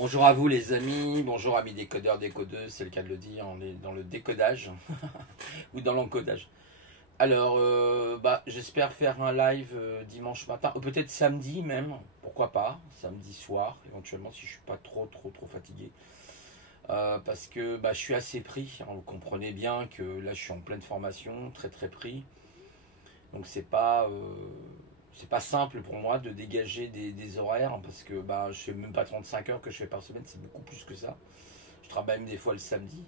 Bonjour à vous les amis, bonjour amis décodeurs, décodeuses, c'est le cas de le dire, on est dans le décodage ou dans l'encodage. Alors, j'espère faire un live dimanche matin, ou peut-être samedi même, pourquoi pas, samedi soir, éventuellement si je suis pas trop fatigué. Parce que je suis assez pris, hein, vous comprenez bien que là je suis en pleine formation, très pris. Donc c'est pas simple pour moi de dégager des horaires parce que je fais même pas 35 heures que je fais par semaine, c'est beaucoup plus que ça. Je travaille même des fois le samedi.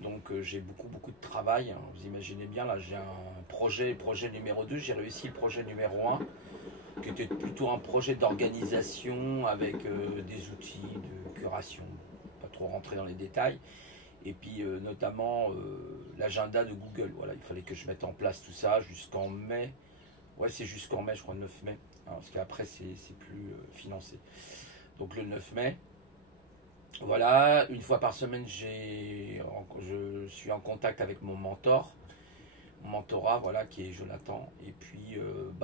Donc j'ai beaucoup de travail, hein. Vous imaginez bien, là j'ai un projet numéro 2, j'ai réussi le projet numéro 1, qui était plutôt un projet d'organisation avec des outils de curation, pas trop rentrer dans les détails. Et puis notamment l'agenda de Google. Voilà, il fallait que je mette en place tout ça jusqu'en mai. Ouais, c'est jusqu'en mai, je crois, le 9 mai. Hein, parce qu'après, c'est plus financé. Donc le 9 mai. Voilà, une fois par semaine, je suis en contact avec mon mentor. Mon mentorat, voilà, qui est Jonathan. Et puis,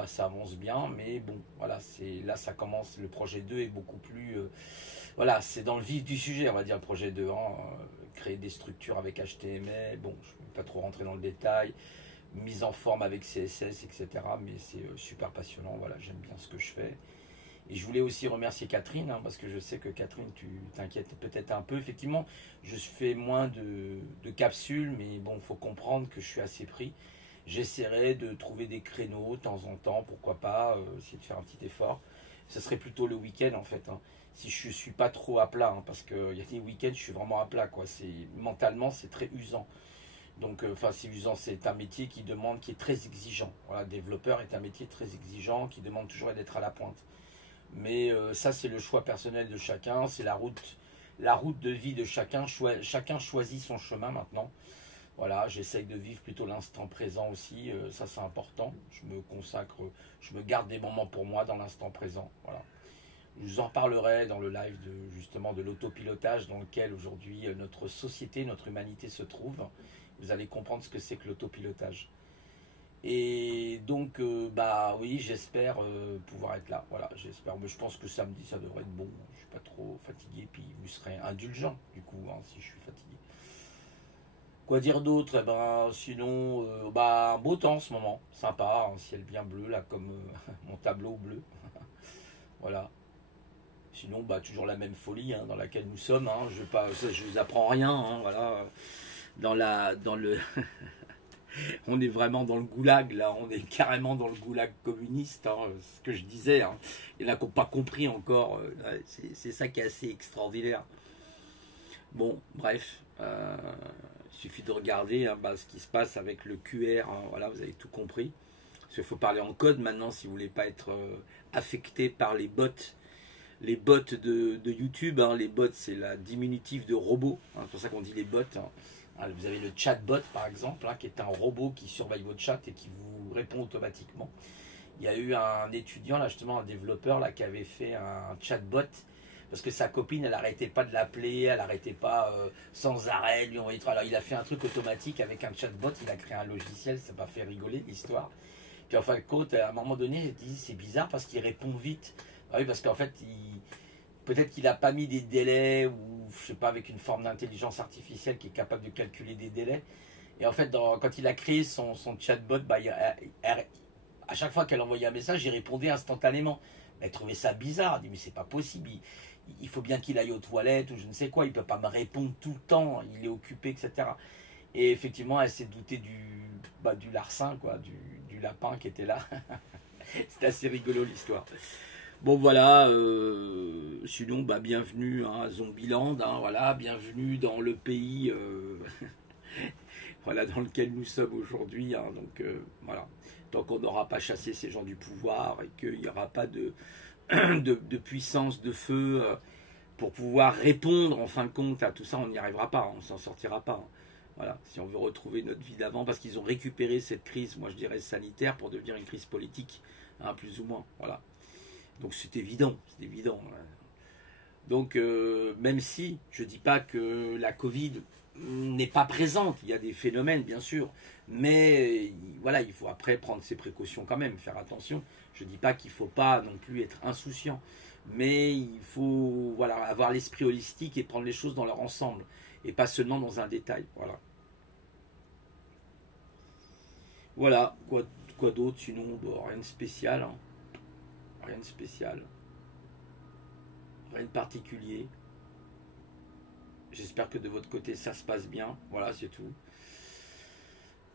ça avance bien. Mais bon, voilà, là, ça commence. Le projet 2 est beaucoup plus... voilà, c'est dans le vif du sujet, on va dire, le projet 2. Hein, créer des structures avec HTML. Bon, je ne vais pas trop rentrer dans le détail. Mise en forme avec CSS, etc. Mais c'est super passionnant, voilà, j'aime bien ce que je fais. Et je voulais aussi remercier Catherine, hein, parce que je sais que Catherine, tu t'inquiètes peut-être un peu. Effectivement, je fais moins de capsules, mais bon, il faut comprendre que je suis assez pris. J'essaierai de trouver des créneaux de temps en temps, pourquoi pas, essayer de faire un petit effort. Ce serait plutôt le week-end en fait, hein. Si je suis pas trop à plat, hein, parce qu'il y a des week-ends, je suis vraiment à plat, quoi. Mentalement, c'est très usant. Donc, c'est usant, c'est un métier qui est très exigeant. Voilà, développeur est un métier très exigeant, qui demande toujours d'être à la pointe. Mais ça, c'est le choix personnel de chacun, c'est la route de vie de chacun. Chacun choisit son chemin maintenant. Voilà, j'essaye de vivre plutôt l'instant présent aussi, ça c'est important. Je me consacre, je me garde des moments pour moi dans l'instant présent. Voilà. Je vous en parlerai dans le live justement de l'autopilotage dans lequel aujourd'hui notre société, notre humanité se trouve. Vous allez comprendre ce que c'est que l'autopilotage. Et donc, oui, j'espère pouvoir être là. Voilà, j'espère. Mais je pense que samedi, ça devrait être bon. Je suis pas trop fatigué. Puis vous serez indulgent, du coup, hein, si je suis fatigué. Quoi dire d'autre? Sinon, un beau temps en ce moment. Sympa, un ciel bien bleu, là, comme mon tableau bleu. Voilà. Sinon, toujours la même folie hein, dans laquelle nous sommes. Hein. Je vous apprends rien. Hein, voilà. Dans le on est vraiment dans le goulag là, on est carrément dans le goulag communiste, hein, ce que je disais, hein. Il y en a qui n'ont pas compris encore, c'est ça qui est assez extraordinaire. Bon, bref, il suffit de regarder hein, ce qui se passe avec le QR, hein, voilà, vous avez tout compris. Parce qu'il faut parler en code maintenant si vous voulez pas être affecté par les bots. Les bots de YouTube, hein, les bots c'est la diminutive de robot, hein, c'est pour ça qu'on dit les bots. Hein. Vous avez le chatbot par exemple, hein, qui est un robot qui surveille votre chat et qui vous répond automatiquement. Il y a eu un étudiant, là justement un développeur, là, qui avait fait un chatbot parce que sa copine, elle n'arrêtait pas de l'appeler, elle n'arrêtait pas sans arrêt, lui envoyer. Alors il a fait un truc automatique avec un chatbot, il a créé un logiciel, ça m'a fait rigoler l'histoire. Puis en fin de compte, à un moment donné, il dit c'est bizarre parce qu'il répond vite. Ah oui, parce qu'en fait, peut-être qu'il n'a pas mis des délais ou je sais pas, avec une forme d'intelligence artificielle qui est capable de calculer des délais. Et en fait, quand il a créé son chatbot, à chaque fois qu'elle envoyait un message, il répondait instantanément. Elle trouvait ça bizarre. Elle dit mais c'est pas possible. Il faut bien qu'il aille aux toilettes ou je ne sais quoi. Il peut pas me répondre tout le temps. Il est occupé, etc. Et effectivement, elle s'est doutée du larcin, quoi, du lapin qui était là. C'était assez rigolo l'histoire. Bon voilà, sinon bienvenue hein, à Zombieland, hein, voilà, bienvenue dans le pays voilà, dans lequel nous sommes aujourd'hui, hein, donc voilà, tant qu'on n'aura pas chassé ces gens du pouvoir et qu'il n'y aura pas de puissance, de feu pour pouvoir répondre en fin de compte à tout ça, on n'y arrivera pas, on s'en sortira pas. Hein. Voilà, si on veut retrouver notre vie d'avant, parce qu'ils ont récupéré cette crise, moi je dirais sanitaire, pour devenir une crise politique, hein, plus ou moins, voilà. Donc c'est évident, c'est évident. Donc même si je ne dis pas que la Covid n'est pas présente, il y a des phénomènes bien sûr, mais voilà, il faut après prendre ses précautions quand même, faire attention. Je ne dis pas qu'il ne faut pas non plus être insouciant. mais il faut voilà, avoir l'esprit holistique et prendre les choses dans leur ensemble, et pas seulement dans un détail. Voilà. Voilà, quoi d'autre sinon, bon, rien de spécial. Hein. Rien de spécial. Rien de particulier. J'espère que de votre côté ça se passe bien. Voilà, c'est tout.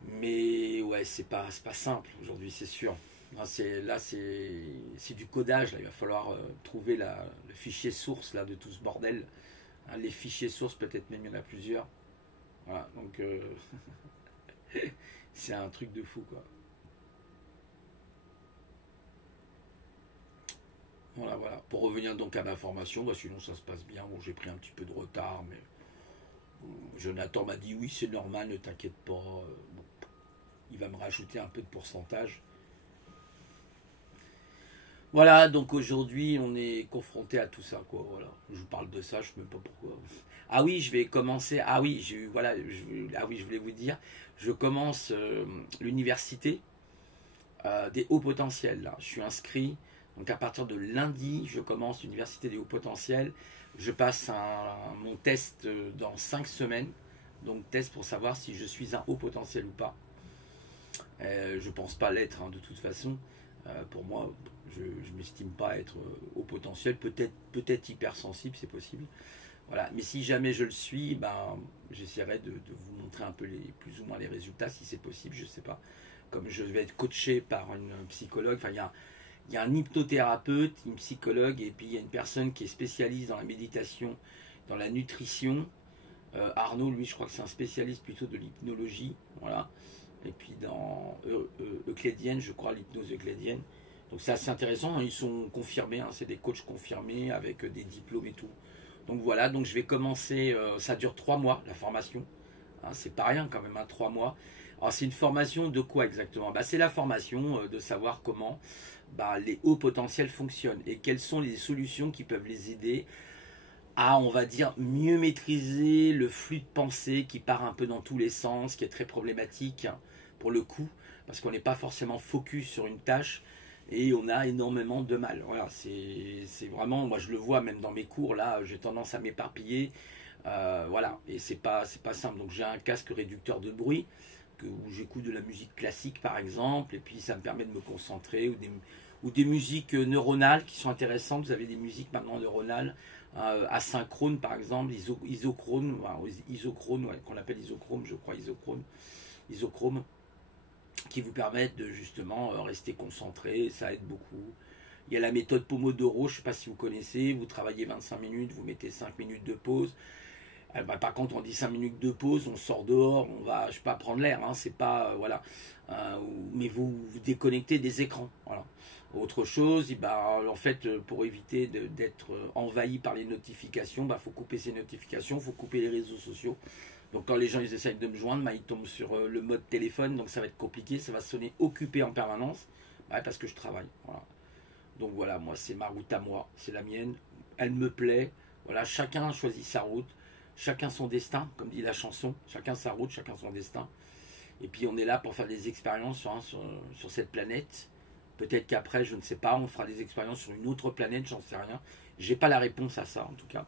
Mais ouais, c'est pas simple aujourd'hui, c'est sûr. Là, c'est du codage. Là. Il va falloir trouver le fichier source là, de tout ce bordel. Hein, les fichiers sources, peut-être même il y en a plusieurs. Voilà, donc c'est un truc de fou, quoi. Voilà, voilà. Pour revenir donc à ma formation, bah, sinon ça se passe bien. Bon, j'ai pris un petit peu de retard, mais Jonathan m'a dit oui, c'est normal, ne t'inquiète pas. Bon, il va me rajouter un peu de pourcentage. Voilà, donc aujourd'hui, on est confronté à tout ça, quoi. Voilà, je vous parle de ça, je ne sais même pas pourquoi. Ah oui, je vais commencer. Ah oui, voilà, ah oui, je voulais vous dire, je commence l'université des hauts potentiels. Là. Je suis inscrit. Donc à partir de lundi, je commence l'université des hauts potentiels. Je passe mon test dans 5 semaines. Donc test pour savoir si je suis un haut potentiel ou pas. Je ne pense pas l'être hein, de toute façon. Pour moi, je ne m'estime pas être haut potentiel. Peut-être hypersensible, c'est possible. Voilà. Mais si jamais je le suis, ben, j'essaierai de vous montrer un peu plus ou moins les résultats, si c'est possible, je ne sais pas. Comme je vais être coaché par une psychologue, enfin il y a un hypnothérapeute, une psychologue, et puis il y a une personne qui est spécialiste dans la méditation, dans la nutrition. Arnaud, lui, je crois que c'est un spécialiste plutôt de l'hypnologie. Voilà. Et puis dans euclédienne, je crois, l'hypnose euclédienne. Donc c'est assez intéressant, hein, ils sont confirmés, hein, c'est des coachs confirmés avec des diplômes et tout. Donc voilà, donc je vais commencer, ça dure 3 mois la formation. Hein, c'est pas rien quand même, hein, 3 mois. Alors c'est une formation de quoi exactement? Bah, c'est la formation de savoir comment bah, les hauts potentiels fonctionnent et quelles sont les solutions qui peuvent les aider à, on va dire, mieux maîtriser le flux de pensée qui part un peu dans tous les sens, qui est très problématique pour le coup, parce qu'on n'est pas forcément focus sur une tâche et on a énormément de mal. Voilà, c'est vraiment, moi je le vois même dans mes cours, là, j'ai tendance à m'éparpiller. Voilà, et c'est pas simple. Donc j'ai un casque réducteur de bruit où j'écoute de la musique classique par exemple, et puis ça me permet de me concentrer, ou des musiques neuronales qui sont intéressantes. Vous avez des musiques maintenant neuronales, asynchrones par exemple, isochrone, ouais, qu'on appelle isochrone, je crois, isochrome, qui vous permettent de justement rester concentré, ça aide beaucoup. Il y a la méthode Pomodoro, je ne sais pas si vous connaissez, vous travaillez 25 minutes, vous mettez 5 minutes de pause. Bah, par contre, on dit 5 minutes de pause, on sort dehors, on va, je sais pas, prendre l'air, hein, c'est pas, voilà. Mais vous déconnectez des écrans, voilà. Autre chose, et bah, en fait, pour éviter d'être envahi par les notifications, bah, faut couper ces notifications, faut couper les réseaux sociaux. Donc quand les gens ils essayent de me joindre, bah, ils tombent sur le mode téléphone, donc ça va être compliqué, ça va sonner occupé en permanence, bah, parce que je travaille, voilà. Donc voilà, moi c'est ma route à moi, c'est la mienne, elle me plaît, voilà, chacun choisit sa route. Chacun son destin, comme dit la chanson, chacun sa route, chacun son destin. Et puis on est là pour faire des expériences sur cette planète. Peut-être qu'après, je ne sais pas, on fera des expériences sur une autre planète, j'en sais rien. J'ai pas la réponse à ça en tout cas.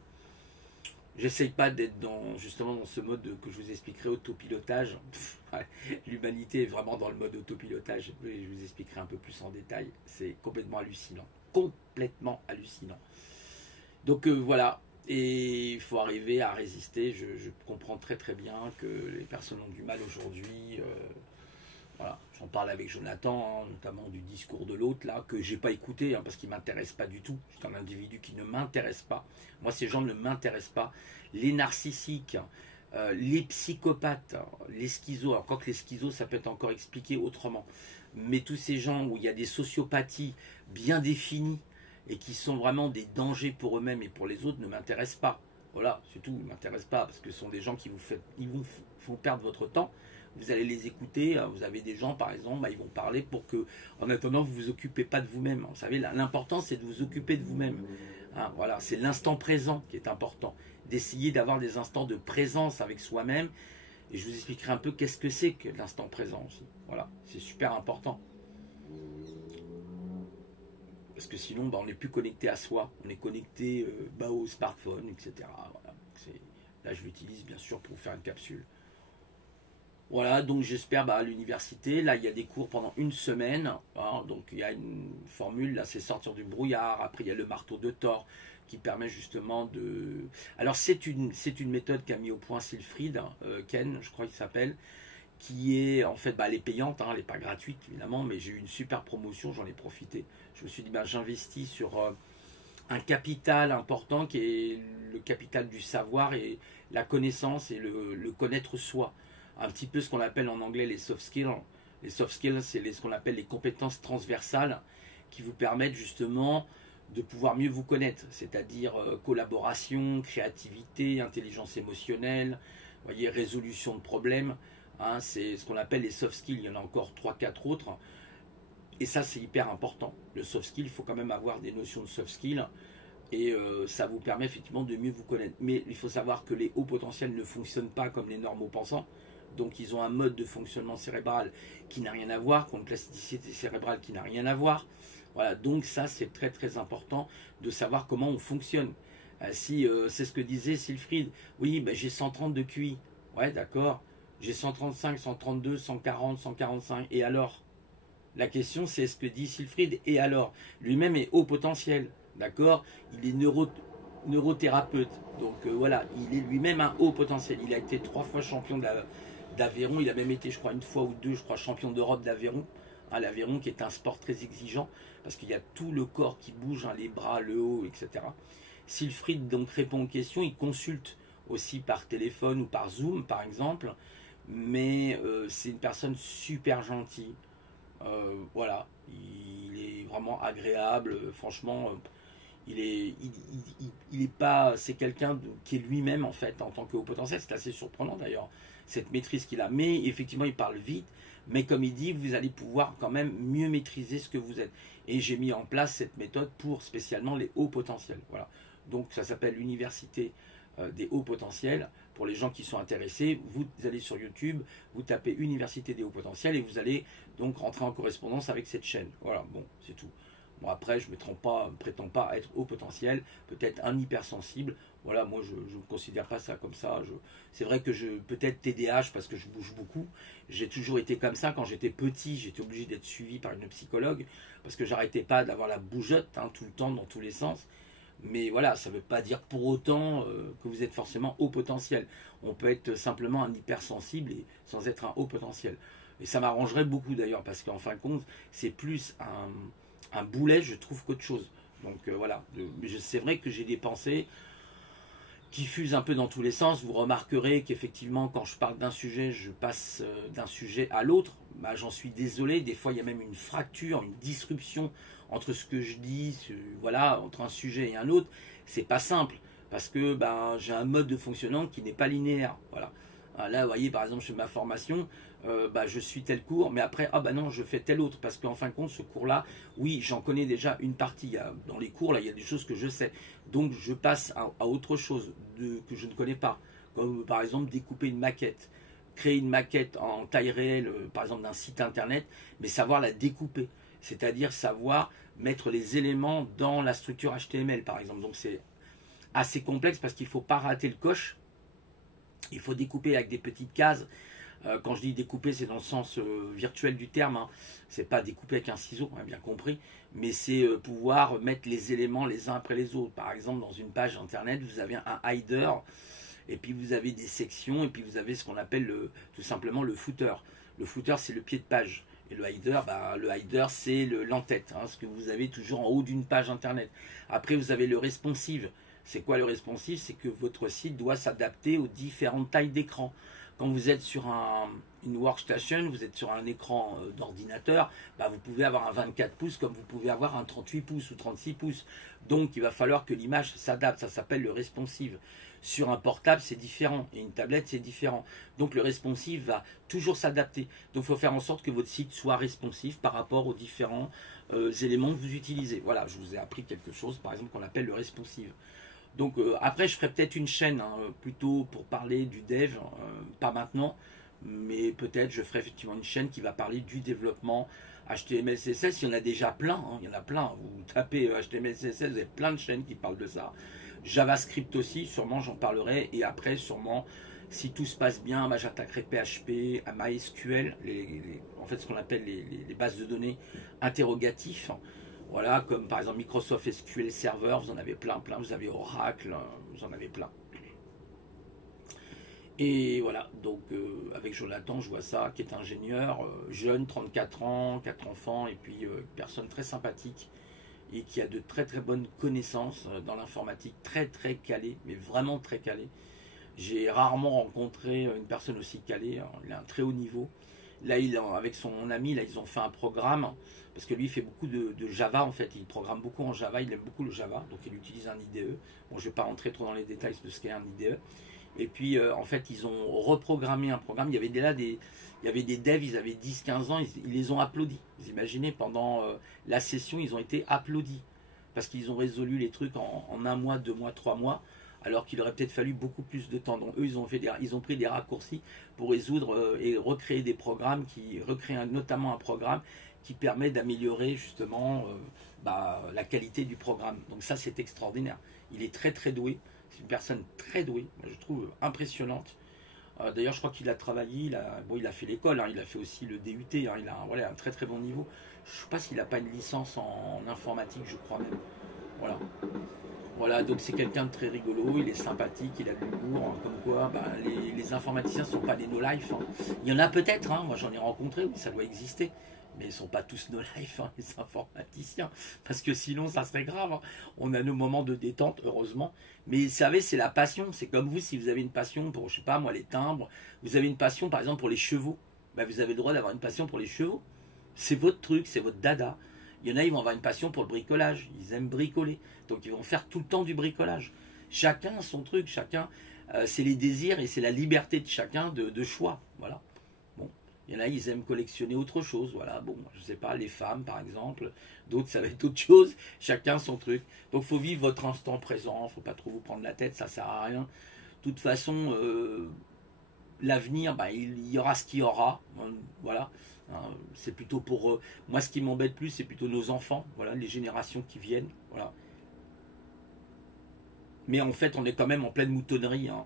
J'essaye pas d'être justement dans ce mode que je vous expliquerai, autopilotage. Ouais, l'humanité est vraiment dans le mode autopilotage. Je vous expliquerai un peu plus en détail. C'est complètement hallucinant. Complètement hallucinant. Donc voilà. Et il faut arriver à résister. Je comprends très très bien que les personnes ont du mal aujourd'hui. Voilà, j'en parle avec Jonathan, hein, notamment du discours de l'autre là, que j'ai pas écouté hein, parce qu'il m'intéresse pas du tout. C'est un individu qui ne m'intéresse pas. Moi, ces gens ne m'intéressent pas. Les narcissiques, les psychopathes, les schizos. Alors, quand les schizos, ça peut être encore expliqué autrement. Mais tous ces gens où il y a des sociopathies bien définies et qui sont vraiment des dangers pour eux-mêmes et pour les autres ne m'intéressent pas. Voilà, c'est tout, ils ne m'intéressent pas parce que ce sont des gens qui ils vous font perdre votre temps. Vous allez les écouter, vous avez des gens par exemple, bah, ils vont parler pour que, en attendant, vous vous occupez pas de vous-même. Vous savez, l'important c'est de vous occuper de vous-même. Hein, voilà, c'est l'instant présent qui est important. D'essayer d'avoir des instants de présence avec soi-même. Et je vous expliquerai un peu qu'est-ce que c'est que l'instant présent aussi. Voilà, c'est super important. Parce que sinon, bah, on n'est plus connecté à soi, on est connecté bah, au smartphone, etc. Voilà. Là, je l'utilise bien sûr pour faire une capsule. Voilà, donc j'espère bah, à l'université, là il y a des cours pendant une semaine, hein, donc il y a une formule, là c'est sortir du brouillard, après il y a le marteau de Thor qui permet justement de... Alors c'est une méthode qu'a mis au point Silfried, Ken je crois qu'il s'appelle, qui est en fait, bah, elle est payante, hein, elle n'est pas gratuite évidemment, mais j'ai eu une super promotion, j'en ai profité. Je me suis dit, bah, j'investis sur un capital important qui est le capital du savoir et la connaissance et le connaître soi. Un petit peu ce qu'on appelle en anglais les soft skills. Les soft skills, c'est ce qu'on appelle les compétences transversales qui vous permettent justement de pouvoir mieux vous connaître, c'est-à-dire collaboration, créativité, intelligence émotionnelle, voyez, résolution de problèmes. Hein, c'est ce qu'on appelle les soft skills. Il y en a encore trois quatre autres. Et ça, c'est hyper important. Le soft skill, il faut quand même avoir des notions de soft skill. Et ça vous permet effectivement de mieux vous connaître. Mais il faut savoir que les hauts potentiels ne fonctionnent pas comme les normaux pensants. Donc ils ont un mode de fonctionnement cérébral qui n'a rien à voir, qui ont une plasticité cérébrale qui n'a rien à voir. Voilà, donc ça c'est très très important de savoir comment on fonctionne. Si c'est ce que disait Silfried, oui, ben, j'ai 130 de QI. Ouais, d'accord. J'ai 135, 132, 140, 145. Et alors? La question c'est ce que dit Silfried. Et alors? Lui-même est haut potentiel. D'accord? Il est neurothérapeute. Donc voilà, il est lui-même un haut potentiel. Il a été 3 fois champion d'Aveyron. Il a même été, je crois, une fois ou deux, je crois, champion d'Europe d'Aveyron. Hein, l'Aveyron qui est un sport très exigeant parce qu'il y a tout le corps qui bouge, hein, les bras, le haut, etc. Silfried donc répond aux questions. Il consulte aussi par téléphone ou par Zoom, par exemple. Mais c'est une personne super gentille. Voilà, il est vraiment agréable. Franchement, il est pas, c'est quelqu'un qui est lui-même en fait en tant que haut potentiel. C'est assez surprenant d'ailleurs cette maîtrise qu'il a. Mais effectivement, il parle vite. Mais comme il dit, vous allez pouvoir quand même mieux maîtriser ce que vous êtes. Et j'ai mis en place cette méthode pour spécialement les hauts potentiels. Voilà. Donc ça s'appelle l'université des hauts potentiels. Pour les gens qui sont intéressés, vous allez sur YouTube, vous tapez Université des hauts potentiels et vous allez donc rentrer en correspondance avec cette chaîne. Voilà, bon, c'est tout. Bon, après, je ne prétends pas être haut potentiel, peut-être un hypersensible. Voilà, moi, je ne considère pas ça comme ça. C'est vrai que peut-être TDAH parce que je bouge beaucoup. J'ai toujours été comme ça. Quand j'étais petit, j'étais obligé d'être suivi par une psychologue parce que j'arrêtais pas d'avoir la bougeotte hein, tout le temps, dans tous les sens. Mais voilà, ça ne veut pas dire pour autant que vous êtes forcément haut potentiel. On peut être simplement un hypersensible et sans être un haut potentiel. Et ça m'arrangerait beaucoup d'ailleurs, parce qu'en fin de compte, c'est plus un boulet, je trouve, qu'autre chose. Donc voilà, c'est vrai que j'ai des pensées qui fusent un peu dans tous les sens. Vous remarquerez qu'effectivement, quand je parle d'un sujet, je passe d'un sujet à l'autre. Bah, j'en suis désolé, des fois il y a même une fracture, une disruption entre ce que je dis, voilà, entre un sujet et un autre. C'est pas simple, parce que ben, j'ai un mode de fonctionnement qui n'est pas linéaire. Voilà. Là, vous voyez, par exemple, chez ma formation, bah, je suis tel cours, mais après, ah bah non, je fais tel autre, parce qu'en fin de compte, ce cours-là, oui, j'en connais déjà une partie. Dans les cours, là, il y a des choses que je sais. Donc, je passe à autre chose que je ne connais pas. Comme, par exemple, découper une maquette. Créer une maquette en taille réelle, par exemple, d'un site internet, mais savoir la découper. C'est-à-dire savoir mettre les éléments dans la structure HTML, par exemple. Donc, c'est assez complexe parce qu'il ne faut pas rater le coche. Il faut découper avec des petites cases. Quand je dis découper, c'est dans le sens virtuel du terme. Hein. C'est pas découper avec un ciseau, on a bien compris. Mais c'est pouvoir mettre les éléments les uns après les autres. Par exemple, dans une page internet, vous avez un header. Et puis vous avez des sections. Et puis vous avez ce qu'on appelle tout simplement le footer. Le footer, c'est le pied de page. Et le header, c'est l'entête. Hein, ce que vous avez toujours en haut d'une page internet. Après, vous avez le responsive. C'est quoi le responsive? C'est que votre site doit s'adapter aux différentes tailles d'écran. Quand vous êtes sur une workstation, vous êtes sur un écran d'ordinateur, bah vous pouvez avoir un 24 pouces comme vous pouvez avoir un 38 pouces ou 36 pouces. Donc il va falloir que l'image s'adapte, ça s'appelle le responsive. Sur un portable, c'est différent, et une tablette, c'est différent. Donc le responsive va toujours s'adapter. Donc il faut faire en sorte que votre site soit responsif par rapport aux différents éléments que vous utilisez. Voilà, je vous ai appris quelque chose, par exemple, qu'on appelle le responsive. Donc après, je ferai peut-être une chaîne hein, plutôt pour parler du dev, pas maintenant, mais peut-être je ferai effectivement une chaîne qui va parler du développement HTML, CSS, il y en a déjà plein, hein, il y en a plein. Vous tapez HTML, CSS, vous avez plein de chaînes qui parlent de ça. JavaScript aussi, sûrement j'en parlerai. Et après, sûrement, si tout se passe bien, bah, j'attaquerai PHP, à MySQL, en fait ce qu'on appelle les bases de données interrogatifs. Voilà, comme par exemple Microsoft SQL Server, vous en avez plein, plein. Vous avez Oracle, vous en avez plein. Et voilà, donc avec Jonathan, je vois ça, qui est ingénieur, jeune, 34 ans, 4 enfants, et puis personne très sympathique, et qui a de très très bonnes connaissances dans l'informatique, très très calé, mais vraiment très calé. J'ai rarement rencontré une personne aussi calée, hein, il a un très haut niveau. Là, avec son ami, là, ils ont fait un programme, parce que lui, il fait beaucoup de Java, en fait, il programme beaucoup en Java, il aime beaucoup le Java, donc il utilise un IDE. Bon, je ne vais pas rentrer trop dans les détails de ce qu'est un IDE. Et puis, en fait, ils ont reprogrammé un programme. Il y avait il y avait des devs, ils avaient 10-15 ans, ils les ont applaudis. Vous imaginez, pendant la session, ils ont été applaudis. Parce qu'ils ont résolu les trucs en 1 mois, 2 mois, 3 mois, alors qu'il aurait peut-être fallu beaucoup plus de temps. Donc, eux, ils ont pris des raccourcis pour résoudre et recréer des programmes, notamment un programme qui permet d'améliorer justement la qualité du programme. Donc ça, c'est extraordinaire. Il est très très doué. C'est une personne très douée, je trouve impressionnante. D'ailleurs, je crois qu'il a travaillé, il a fait l'école, hein, il a fait aussi le DUT, hein, il a un très très bon niveau. Je ne sais pas s'il n'a pas une licence en informatique, je crois même. Voilà. Voilà, donc c'est quelqu'un de très rigolo, il est sympathique, il a de l'humour, hein, comme quoi les informaticiens ne sont pas des no-life. Hein. Il y en a peut-être, hein, moi j'en ai rencontré, oui, ça doit exister. Mais ils ne sont pas tous no-life, hein, les informaticiens. Parce que sinon, ça serait grave. Hein. On a nos moments de détente, heureusement. Mais vous savez, c'est la passion. C'est comme vous, si vous avez une passion pour, je sais pas moi, les timbres. Vous avez une passion, par exemple, pour les chevaux. Ben, vous avez le droit d'avoir une passion pour les chevaux. C'est votre truc, c'est votre dada. Il y en a, ils vont avoir une passion pour le bricolage. Ils aiment bricoler. Donc, ils vont faire tout le temps du bricolage. Chacun son truc. Chacun, c'est les désirs et c'est la liberté de chacun de choix. Voilà. Il y en a, ils aiment collectionner autre chose, voilà, bon, je sais pas, les femmes par exemple, d'autres ça va être autre chose, chacun son truc. Donc il faut vivre votre instant présent, il ne faut pas trop vous prendre la tête, ça sert à rien. De toute façon, l'avenir, il y aura ce qu'il y aura, voilà. Hein, c'est plutôt pour moi ce qui m'embête plus, c'est plutôt nos enfants, voilà, les générations qui viennent, voilà. Mais en fait, on est quand même en pleine moutonnerie, hein.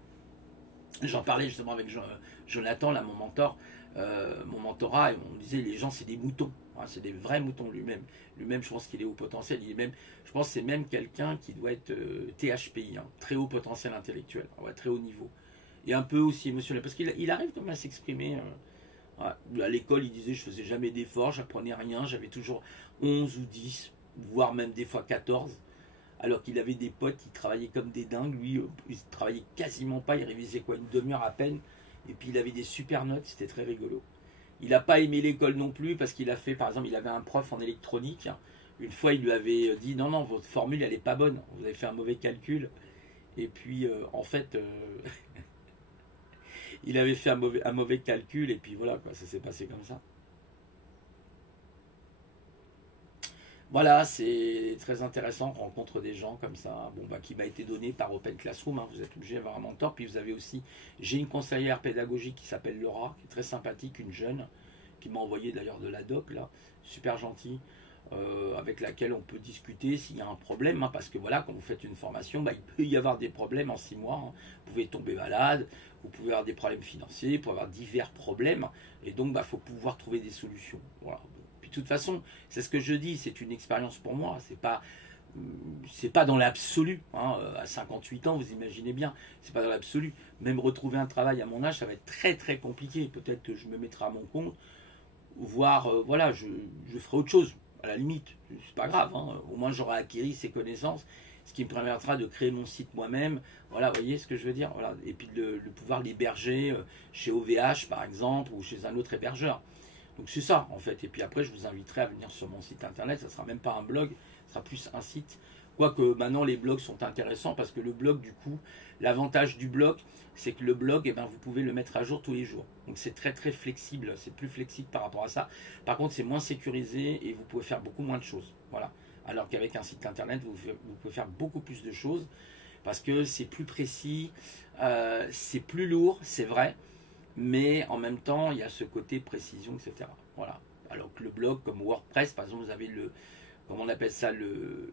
J'en parlais justement avec Jonathan, là, mon mentor, mon mentorat, et on disait les gens c'est des moutons, hein, c'est des vrais moutons lui-même. Lui-même, je pense qu'il est haut potentiel. Je pense que c'est même quelqu'un qui doit être THPI, hein, très haut potentiel intellectuel, ouais, très haut niveau. Et un peu aussi émotionnel, parce qu'il arrive comme à s'exprimer. Ouais. À l'école, il disait je faisais jamais d'efforts, j'apprenais rien, j'avais toujours 11 ou 10, voire même des fois 14. Alors qu'il avait des potes qui travaillaient comme des dingues. Lui, il travaillait quasiment pas, il révisait quoi, une demi-heure à peine. Et puis il avait des super notes, c'était très rigolo. Il n'a pas aimé l'école non plus parce qu'il a fait, par exemple, il avait un prof en électronique. Une fois, il lui avait dit non, non, votre formule, elle n'est pas bonne. Vous avez fait un mauvais calcul. Et puis, en fait, il avait fait un mauvais calcul. Et puis voilà, quoi, ça s'est passé comme ça. Voilà, c'est très intéressant, on rencontre des gens comme ça, qui m'a été donné par Open Classroom, hein, vous êtes obligé d'avoir un mentor. Puis vous avez aussi, j'ai une conseillère pédagogique qui s'appelle Laura, qui est très sympathique, une jeune, qui m'a envoyé d'ailleurs de la doc, là, super gentille, avec laquelle on peut discuter s'il y a un problème, hein, parce que voilà, quand vous faites une formation, il peut y avoir des problèmes en 6 mois, hein. Vous pouvez tomber malade, vous pouvez avoir des problèmes financiers, vous pouvez avoir divers problèmes, et donc faut pouvoir trouver des solutions. Voilà. De toute façon, c'est ce que je dis, c'est une expérience pour moi, c'est pas dans l'absolu, hein. À 58 ans, vous imaginez bien, c'est pas dans l'absolu. Même retrouver un travail à mon âge, ça va être très très compliqué. Peut-être que je me mettrai à mon compte, voire voilà, je ferai autre chose, à la limite, c'est pas grave, hein. Au moins j'aurai acquis ces connaissances, ce qui me permettra de créer mon site moi-même, voilà, vous voyez ce que je veux dire, voilà. Et puis de pouvoir l'héberger chez OVH par exemple, ou chez un autre hébergeur. Donc c'est ça en fait, et puis après je vous inviterai à venir sur mon site internet, ça ne sera même pas un blog, ça sera plus un site. Quoique maintenant les blogs sont intéressants parce que le blog du coup, l'avantage du blog, c'est que le blog, vous pouvez le mettre à jour tous les jours. Donc c'est très très flexible, c'est plus flexible par rapport à ça. Par contre c'est moins sécurisé et vous pouvez faire beaucoup moins de choses. Voilà. Alors qu'avec un site internet, vous pouvez faire beaucoup plus de choses parce que c'est plus précis, c'est plus lourd, c'est vrai. Mais en même temps, il y a ce côté précision, etc. Voilà. Alors que le blog, comme WordPress, par exemple, vous avez comment on appelle ça, le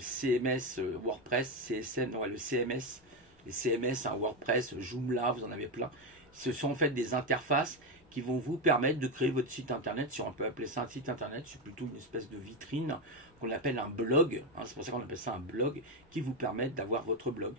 CMS WordPress, CSM, ouais, le CMS, les CMS, hein, WordPress, Joomla, vous en avez plein. Ce sont en fait des interfaces qui vont vous permettre de créer votre site internet. Si on peut appeler ça un site internet, c'est plutôt une espèce de vitrine qu'on appelle un blog, hein, c'est pour ça qu'on appelle ça un blog, qui vous permet d'avoir votre blog.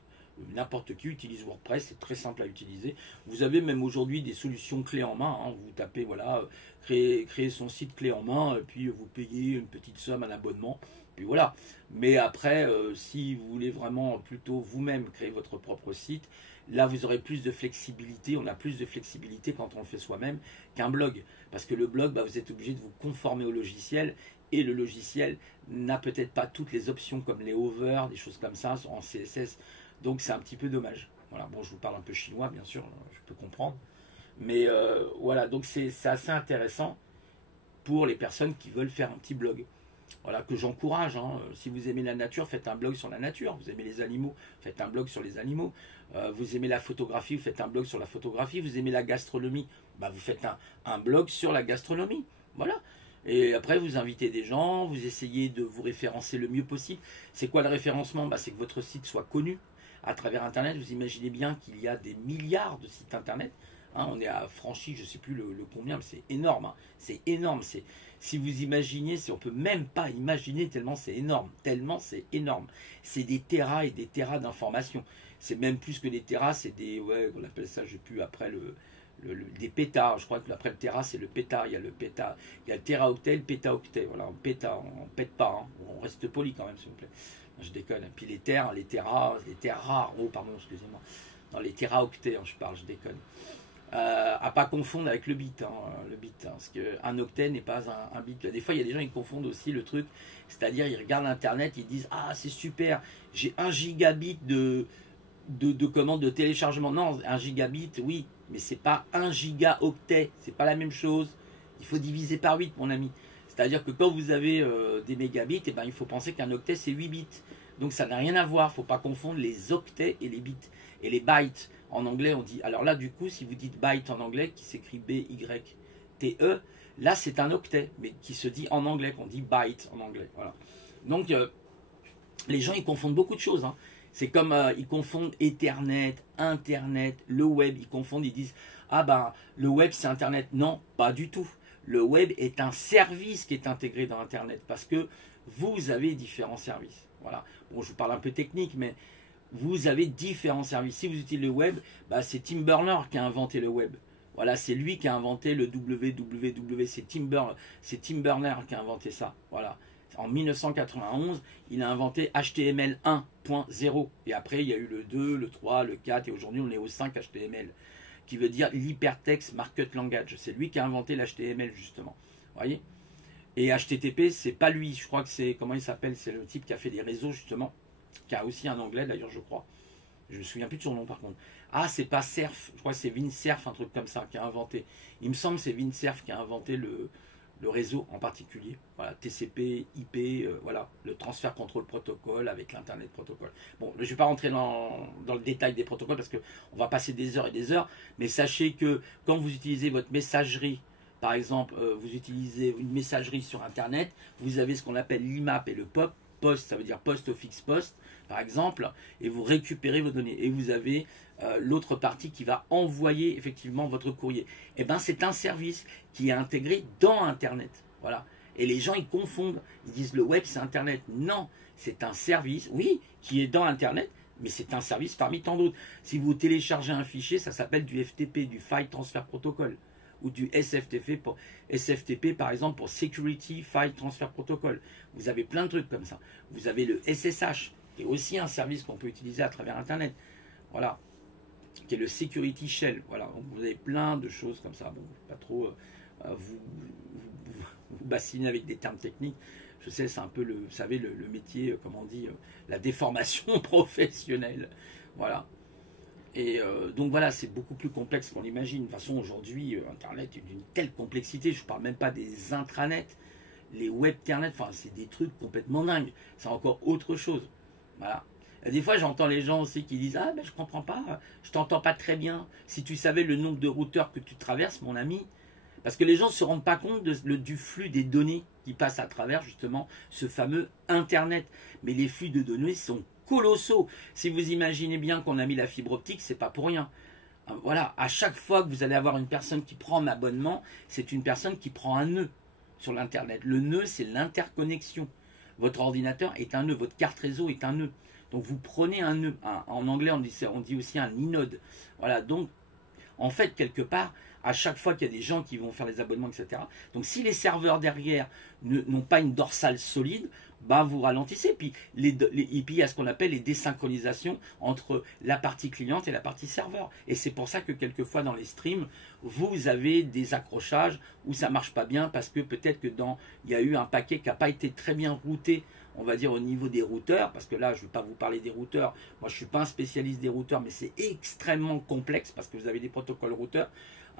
N'importe qui utilise WordPress, c'est très simple à utiliser. Vous avez même aujourd'hui des solutions clés en main, hein. Vous tapez, voilà, créer son site clé en main, et puis vous payez une petite somme, un abonnement, puis voilà. Mais après, si vous voulez vraiment plutôt vous-même créer votre propre site, là vous aurez plus de flexibilité. On a plus de flexibilité quand on le fait soi-même qu'un blog. Parce que le blog, bah, vous êtes obligé de vous conformer au logiciel, et le logiciel n'a peut-être pas toutes les options comme les hover, des choses comme ça, en CSS. Donc c'est un petit peu dommage. Voilà, bon, je vous parle un peu chinois, bien sûr, je peux comprendre. Mais voilà, donc c'est assez intéressant pour les personnes qui veulent faire un petit blog. Voilà, que j'encourage, hein. Si vous aimez la nature, faites un blog sur la nature. Vous aimez les animaux, faites un blog sur les animaux. Vous aimez la photographie, vous faites un blog sur la photographie. Vous aimez la gastronomie, bah, vous faites un blog sur la gastronomie. Voilà. Et après, vous invitez des gens, vous essayez de vous référencer le mieux possible. C'est quoi le référencement? Bah, c'est que votre site soit connu à travers Internet. Vous imaginez bien qu'il y a des milliards de sites Internet. Hein, on est à franchi, je ne sais plus le combien, mais c'est énorme. Hein. C'est énorme. Si vous imaginez, on ne peut même pas imaginer tellement c'est énorme. Tellement c'est énorme. C'est des terras et des terras d'informations. C'est même plus que des terras, c'est des, ouais, on appelle ça, je ne sais plus, après des pétas. Je crois que après le terra, c'est le péta. Il y a le péta, il y a le téraoctet, le pétaoctet. Voilà, on péta, on pète pas. Hein. On reste poli quand même, s'il vous plaît. Je déconne. Et puis les terras, les terras rares, oh pardon, excusez-moi. Dans les téraoctets, hein, je déconne. À pas confondre avec le bit, hein, parce qu'un octet n'est pas un bit. Des fois, il y a des gens qui confondent aussi le truc, c'est-à-dire ils regardent Internet, ils disent ah c'est super, j'ai 1 gigabit de commande de téléchargement. Non, 1 gigabit, oui, mais c'est pas 1 gigaoctet, c'est pas la même chose. Il faut diviser par 8, mon ami. C'est-à-dire que quand vous avez des mégabits, eh ben, il faut penser qu'un octet c'est 8 bits. Donc ça n'a rien à voir, il ne faut pas confondre les octets et les bits. Et les bytes, en anglais on dit, alors là du coup si vous dites byte en anglais, qui s'écrit B-Y-T-E, là c'est un octet, mais qui se dit en anglais, qu'on dit byte en anglais. Voilà. Donc les gens ils confondent beaucoup de choses. Hein. C'est comme ils confondent Ethernet, Internet, le web, ils confondent, ils disent, ah ben le web c'est Internet. Non, pas du tout. Le web est un service qui est intégré dans Internet, parce que vous avez différents services. Voilà. Bon, je vous parle un peu technique, mais vous avez différents services. Si vous utilisez le web, bah, c'est Tim Berners qui a inventé le web. Voilà, c'est lui qui a inventé le www. C'est Tim Berners qui a inventé ça. Voilà. En 1991, il a inventé HTML 1.0. Et après, il y a eu le 2, le 3, le 4, et aujourd'hui, on est au 5 HTML, qui veut dire l'Hypertext Markup Language. C'est lui qui a inventé l'HTML, justement. Vous voyez? Et HTTP, c'est pas lui. Je crois que c'est, comment il s'appelle? C'est le type qui a fait des réseaux, justement, qui a aussi un anglais, d'ailleurs, je crois. Je me souviens plus de son nom, par contre. Ah, c'est pas Cerf. Je crois que c'est Vincerf, un truc comme ça, qui a inventé. Il me semble que c'est Vincerf qui a inventé le réseau en particulier. Voilà, TCP, IP, voilà, le transfert contrôle protocole avec l'Internet protocole. Bon, je ne vais pas rentrer dans le détail des protocoles parce qu'on va passer des heures et des heures, mais sachez que quand vous utilisez votre messagerie, par exemple, vous utilisez une messagerie sur Internet, vous avez ce qu'on appelle l'IMAP et le POP. Post, ça veut dire Post Office Post, par exemple, et vous récupérez vos données. Et vous avez l'autre partie qui va envoyer effectivement votre courrier. Et bien, c'est un service qui est intégré dans Internet. Voilà. Et les gens, ils confondent. Ils disent le web, c'est Internet. Non, c'est un service, oui, qui est dans Internet, mais c'est un service parmi tant d'autres. Si vous téléchargez un fichier, ça s'appelle du FTP, du File Transfer Protocol, ou du SFTP par exemple pour Security File Transfer Protocol. Vous avez plein de trucs comme ça. Vous avez le SSH, qui est aussi un service qu'on peut utiliser à travers Internet. Voilà. Qui est le Security Shell. Voilà. Donc vous avez plein de choses comme ça. Bon, pas trop vous bassiner avec des termes techniques. Je sais, c'est un peu vous savez, le métier, comment on dit, la déformation professionnelle. Voilà. Et donc voilà, c'est beaucoup plus complexe qu'on l'imagine. De toute façon, aujourd'hui, Internet est d'une telle complexité. Je ne parle même pas des intranets, les webternets. Enfin, c'est des trucs complètement dingues. C'est encore autre chose. Voilà. Et des fois, j'entends les gens aussi qui disent ah, ben je comprends pas, je t'entends pas très bien. Si tu savais le nombre de routeurs que tu traverses, mon ami, Parce que les gens ne se rendent pas compte du flux des données qui passent à travers justement ce fameux Internet. Mais les flux de données sont colossaux. Si vous imaginez bien qu'on a mis la fibre optique, c'est pas pour rien. Voilà, à chaque fois que vous allez avoir une personne qui prend un abonnement, c'est une personne qui prend un nœud sur l'Internet. Le nœud, c'est l'interconnexion. Votre ordinateur est un nœud, votre carte réseau est un nœud. Donc vous prenez un nœud. En anglais, on dit aussi un inode. Voilà, donc en fait, quelque part, à chaque fois qu'il y a des gens qui vont faire les abonnements, etc. Donc si les serveurs derrière n'ont pas une dorsale solide, ben vous ralentissez. Puis et puis il y a ce qu'on appelle les désynchronisations entre la partie cliente et la partie serveur. Et c'est pour ça que quelquefois dans les streams, vous avez des accrochages où ça marche pas bien parce que peut-être que il y a eu un paquet qui n'a pas été très bien routé, on va dire au niveau des routeurs, parce que là je ne vais pas vous parler des routeurs, moi je ne suis pas un spécialiste des routeurs, mais c'est extrêmement complexe parce que vous avez des protocoles routeurs.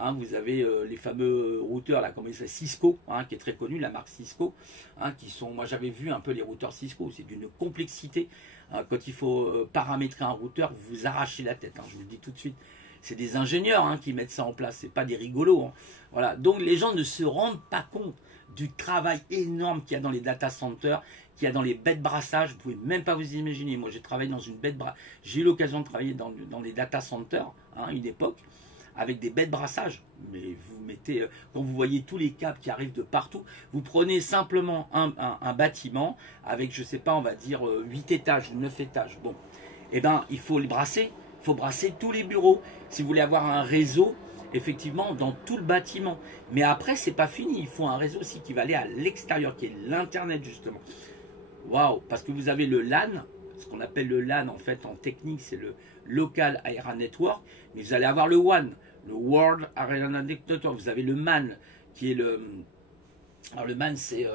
Hein, vous avez les fameux routeurs, là, comme il s'appelle, Cisco, hein, qui est très connu, la marque Cisco, hein, qui sont, moi j'avais vu un peu les routeurs Cisco, c'est d'une complexité. Hein, quand il faut paramétrer un routeur, vous vous arrachez la tête, hein, je vous le dis tout de suite. C'est des ingénieurs hein, qui mettent ça en place, c'est pas des rigolos. Hein. Voilà. Donc les gens ne se rendent pas compte du travail énorme qu'il y a dans les data centers, qu'il y a dans les baies de brassage, vous pouvez même pas vous imaginer. Moi j'ai travaillé dans une baie de brassage, j'ai eu l'occasion de travailler dans les data centers, hein, une époque, avec des baies de brassage, mais vous mettez, quand vous voyez tous les câbles qui arrivent de partout, vous prenez simplement un bâtiment avec, je sais pas, on va dire 8 étages, 9 étages, bon, et ben il faut le brasser, il faut brasser tous les bureaux, si vous voulez avoir un réseau, effectivement, dans tout le bâtiment, mais après c'est pas fini, il faut un réseau aussi qui va aller à l'extérieur, qui est l'internet justement, waouh, parce que vous avez le LAN, ce qu'on appelle le LAN en fait en technique, c'est le Local Area Network, mais vous allez avoir le WAN, le World Area Network, vous avez le MAN, qui est le... Alors le MAN c'est...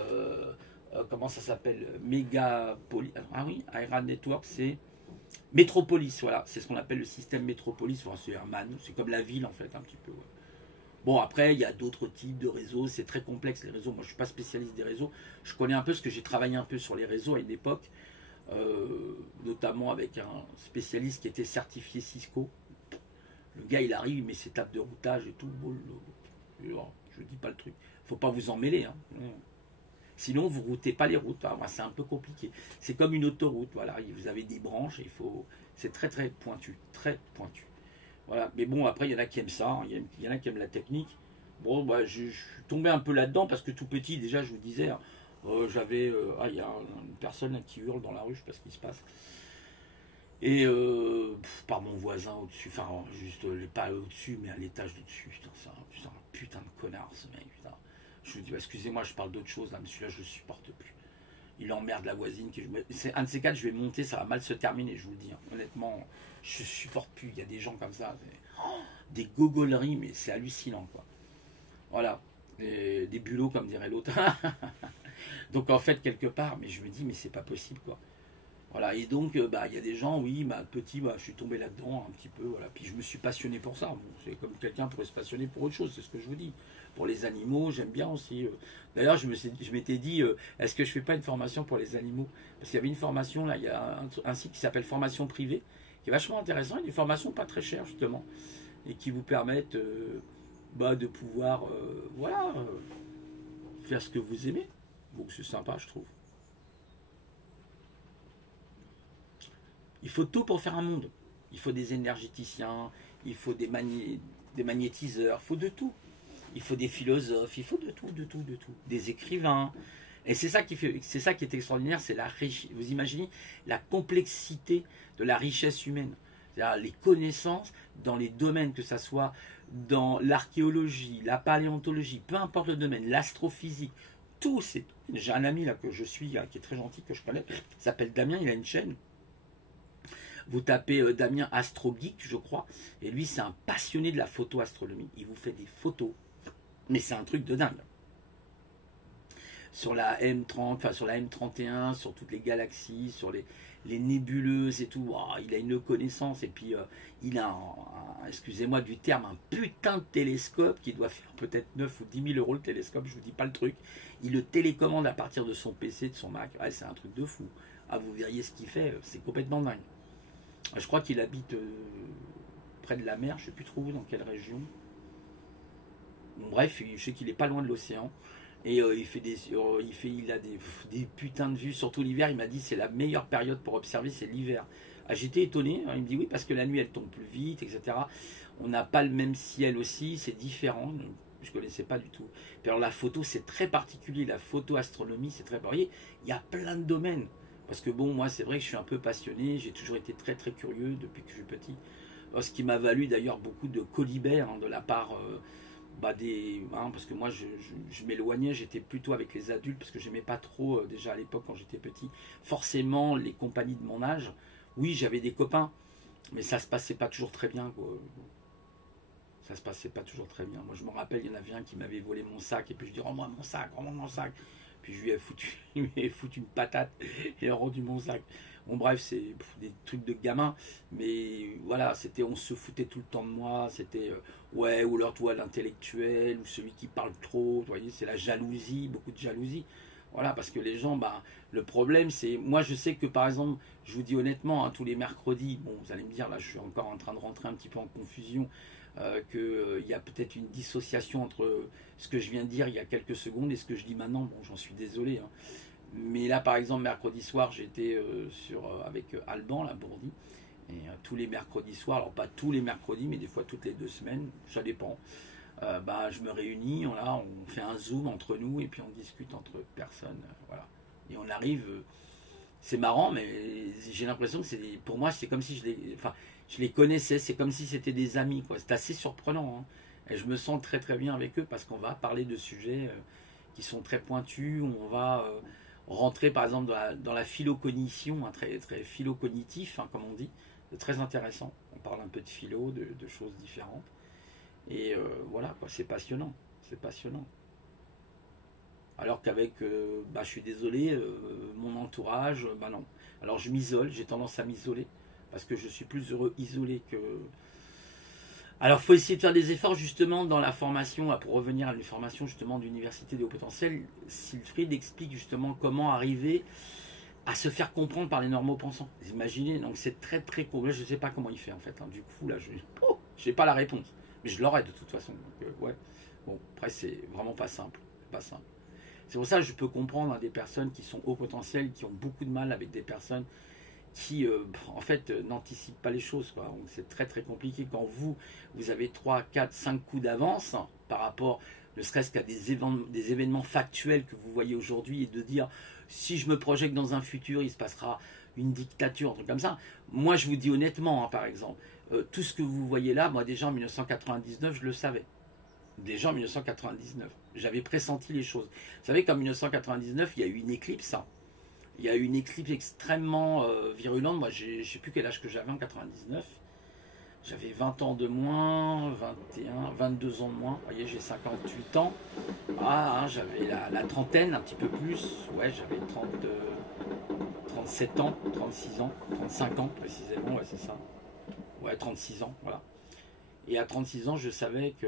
comment ça s'appelle? Mégapolis. Ah oui, Area Network c'est... Métropolis, voilà, c'est ce qu'on appelle le système Métropolis, enfin, c'est un MAN, c'est comme la ville en fait, un petit peu. Ouais. Bon, après, il y a d'autres types de réseaux, c'est très complexe les réseaux, moi je ne suis pas spécialiste des réseaux, je connais un peu parce que j'ai travaillé un peu sur les réseaux à une époque, notamment avec un spécialiste qui était certifié Cisco. Le gars il arrive, il met ses tables de routage et tout. Je dis pas le truc. Faut pas vous en mêler. Hein. Sinon vous routez pas les routes. Alors, c'est un peu compliqué. C'est comme une autoroute. Voilà, vous avez des branches et c'est très très pointu, très pointu. Voilà. Mais bon après il y en a qui aiment ça. Hein. Il y en a qui aiment la technique. Bon bah, je suis tombé un peu là-dedans parce que tout petit déjà je vous disais. Hein, j'avais il y a une personne là, qui hurle dans la rue, je sais pas ce qui se passe. Et par mon voisin au-dessus, enfin juste pas au-dessus, mais à l'étage du dessus. Putain, c'est un putain de connard ce mec. Putain. Je lui dis, bah, excusez-moi, je parle d'autre chose là, mais celui-là je le supporte plus. Il emmerde la voisine. C'est un de ces quatre, je vais monter, ça va mal se terminer, je vous le dis. Hein. Honnêtement, je supporte plus. Il y a des gens comme ça, des gogoleries, mais c'est hallucinant quoi. Voilà, des bulots comme dirait l'autre. Donc en fait quelque part, mais je me dis mais c'est pas possible quoi. Voilà, et donc bah il y a des gens, oui, bah, petit, bah, je suis tombé là-dedans un petit peu, voilà. Puis je me suis passionné pour ça. Bon, c'est comme quelqu'un pourrait se passionner pour autre chose, c'est ce que je vous dis. Pour les animaux, j'aime bien aussi. D'ailleurs, je m'étais dit, est-ce que je fais pas une formation pour les animaux? Parce qu'il y avait une formation là, il y a un site qui s'appelle Formation Privée, qui est vachement intéressant, et des formations pas très chères justement, et qui vous permettent bah, de pouvoir, voilà, faire ce que vous aimez. Donc c'est sympa, je trouve. Il faut tout pour faire un monde. Il faut des énergéticiens, il faut des magnétiseurs, il faut de tout. Il faut des philosophes, il faut de tout, de tout, de tout. Des écrivains. Et c'est ça qui est extraordinaire, c'est la richesse. Vous imaginez la complexité de la richesse humaine. C'est-à-dire les connaissances dans les domaines, que ce soit dans l'archéologie, la paléontologie, peu importe le domaine, l'astrophysique, tout. J'ai un ami là que je suis, là, qui est très gentil, que je connais, qui s'appelle Damien, il a une chaîne. Vous tapez Damien Astrogeek, je crois, et lui c'est un passionné de la photo-astronomie. Il vous fait des photos, mais c'est un truc de dingue. Sur la M30, enfin sur la M31, sur toutes les galaxies, sur les nébuleuses et tout, wow, il a une connaissance, et puis il a, excusez-moi du terme, un putain de télescope qui doit faire peut-être 9 ou 10 000 euros le télescope, je vous dis pas le truc. Il le télécommande à partir de son PC, de son Mac, ouais, c'est un truc de fou. Ah, vous verriez ce qu'il fait, c'est complètement dingue. Je crois qu'il habite près de la mer, je ne sais plus trop où, dans quelle région. Bon, bref, je sais qu'il est pas loin de l'océan. Et il a des putains de vues, surtout l'hiver. Il m'a dit c'est la meilleure période pour observer, c'est l'hiver. Ah, j'étais étonné, hein. Il me dit oui, parce que la nuit elle tombe plus vite, etc. On n'a pas le même ciel aussi, c'est différent. Je ne connaissais pas du tout. Puis alors la photo, c'est très particulier. La photo-astronomie, c'est très varié. Il y a plein de domaines. Parce que bon, moi, c'est vrai que je suis un peu passionné. J'ai toujours été très, très curieux depuis que je suis petit. Ce qui m'a valu d'ailleurs beaucoup de colibères, hein, de la part parce que moi, je m'éloignais. J'étais plutôt avec les adultes parce que j'aimais pas trop, déjà à l'époque, quand j'étais petit, forcément les compagnies de mon âge. Oui, j'avais des copains, mais ça se passait pas toujours très bien, quoi. Ça se passait pas toujours très bien. Moi, je me rappelle, il y en avait un qui m'avait volé mon sac, et puis je dis, rends-moi mon sac, rends-moi mon sac. Puis je lui ai foutu, il m'avait foutu une patate, et il a rendu mon sac. Bon, bref, c'est des trucs de gamin, mais voilà, c'était, on se foutait tout le temps de moi, c'était, ouais, ou alors toi, l'intellectuel, ou celui qui parle trop, vous voyez, c'est la jalousie, beaucoup de jalousie. Voilà, parce que les gens, bah, le problème, c'est, moi, je sais que, par exemple, je vous dis honnêtement, hein, tous les mercredis, bon, vous allez me dire, là, je suis encore en train de rentrer un petit peu en confusion, qu'il y a peut-être une dissociation entre ce que je viens de dire il y a quelques secondes et ce que je dis maintenant. Bon, j'en suis désolé, hein. Mais là, par exemple, mercredi soir, j'étais avec Alban, la Bourdi. Et tous les mercredis soirs, alors pas tous les mercredis, mais des fois toutes les 2 semaines, ça dépend. Je me réunis, on fait un zoom entre nous et puis on discute entre personnes. Voilà. Et on arrive. C'est marrant, mais j'ai l'impression que pour moi, c'est comme si je les connaissais, c'est comme si c'était des amis, quoi. C'est assez surprenant, hein. Et je me sens très très bien avec eux parce qu'on va parler de sujets qui sont très pointus. On va rentrer par exemple dans la philocognition, hein, très, très philocognitif, hein, comme on dit. C'est très intéressant. On parle un peu de philo, de choses différentes. Et voilà, quoi, c'est passionnant. C'est passionnant. Alors qu'avec, je suis désolé, mon entourage, non. Alors je m'isole, j'ai tendance à m'isoler, parce que je suis plus heureux isolé que... Alors il faut essayer de faire des efforts justement dans la formation, pour revenir à une formation justement d'université de haut potentiel. Siegfried explique justement comment arriver à se faire comprendre par les normaux pensants. Vous imaginez, donc c'est très très cool. Je ne sais pas comment il fait en fait, hein. Du coup là, je n'ai pas la réponse, mais je l'aurai de toute façon. Donc, ouais. Bon, après c'est vraiment pas simple, pas simple. C'est pour ça que je peux comprendre, hein, des personnes qui sont haut potentiel, qui ont beaucoup de mal avec des personnes qui, en fait, n'anticipent pas les choses, quoi. Donc c'est très très compliqué quand vous avez 3, 4, 5 coups d'avance, hein, par rapport, ne serait-ce qu'à des événements factuels que vous voyez aujourd'hui, et de dire, si je me projette dans un futur, il se passera une dictature, un truc comme ça. Moi, je vous dis honnêtement, hein, par exemple, tout ce que vous voyez là, moi déjà en 1999, je le savais. Déjà en 1999. J'avais pressenti les choses. Vous savez qu'en 1999, il y a eu une éclipse, hein. Il y a eu une éclipse extrêmement virulente. Moi, je ne sais plus quel âge que j'avais en 99. J'avais 20 ans de moins, 21, 22 ans de moins. Vous voyez, j'ai 58 ans. Ah, hein, j'avais la trentaine, un petit peu plus. Ouais, j'avais 37 ans, 36 ans, 35 ans précisément. Ouais, c'est ça. Ouais, 36 ans, voilà. Et à 36 ans, je savais que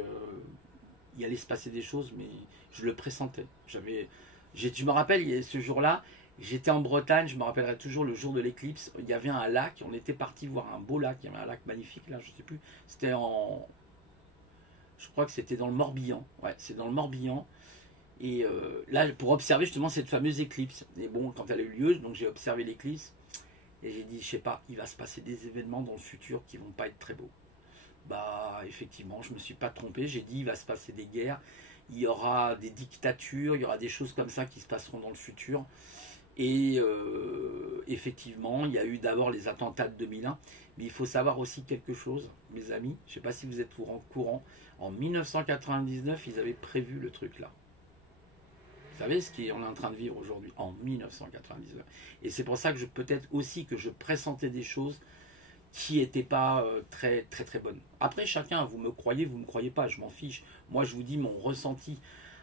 il allait se passer des choses, mais je le pressentais. Je me rappelle, ce jour-là, j'étais en Bretagne, je me rappellerai toujours le jour de l'éclipse. Il y avait un lac, on était parti voir un beau lac, il y avait un lac magnifique là, je sais plus. Je crois que c'était dans le Morbihan. Ouais, c'est dans le Morbihan. Et là, pour observer justement cette fameuse éclipse. Et bon, quand elle a eu lieu, donc j'ai observé l'éclipse et j'ai dit, je sais pas, il va se passer des événements dans le futur qui vont pas être très beaux. Bah, effectivement, je me suis pas trompé. J'ai dit, il va se passer des guerres, il y aura des dictatures, il y aura des choses comme ça qui se passeront dans le futur. Et effectivement, il y a eu d'abord les attentats de 2001, mais il faut savoir aussi quelque chose, mes amis. Je ne sais pas si vous êtes au courant. En 1999, ils avaient prévu le truc là. Vous savez ce qu'on est en train de vivre aujourd'hui en 1999. Et c'est pour ça que peut-être aussi que je pressentais des choses qui n'étaient pas très très très bonnes. Après, chacun, vous me croyez pas, je m'en fiche. Moi, je vous dis mon ressenti